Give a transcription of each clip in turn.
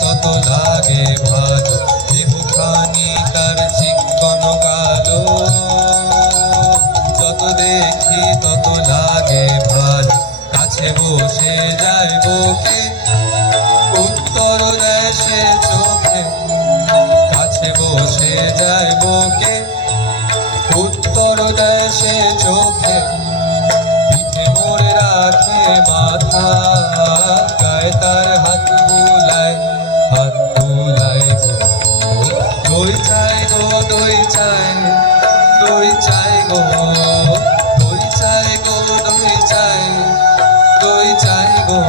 তত লাগে ভালো, দেহখানি তার চিকন কালো। যত দেখি তত লাগে ভালো, কাছে বসে যায় বুকে, উত্তর দেয় সে চোখে। কাছে বসে যায় বুকে, উত্তর দেয় সে চোখে। পিঠে মোড়ে রাখে মাথা, গায়ে তার হাত বুলায় গো। দই চাই গো, দই চাই, দই চাই গো, দই চাই গো, দই চাই, দই চাই গো।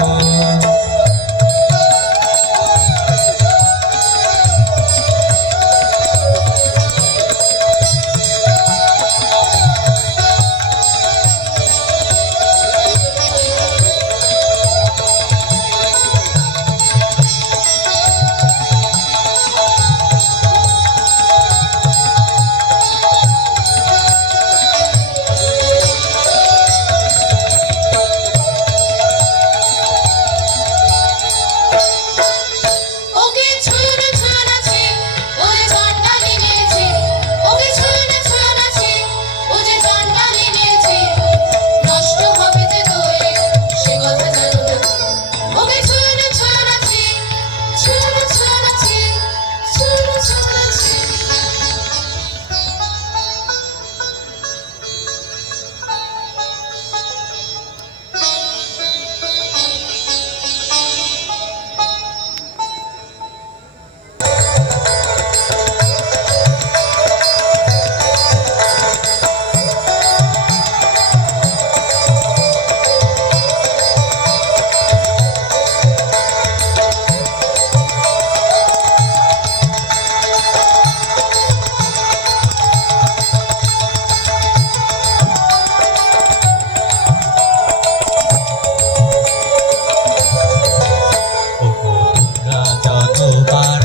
জানো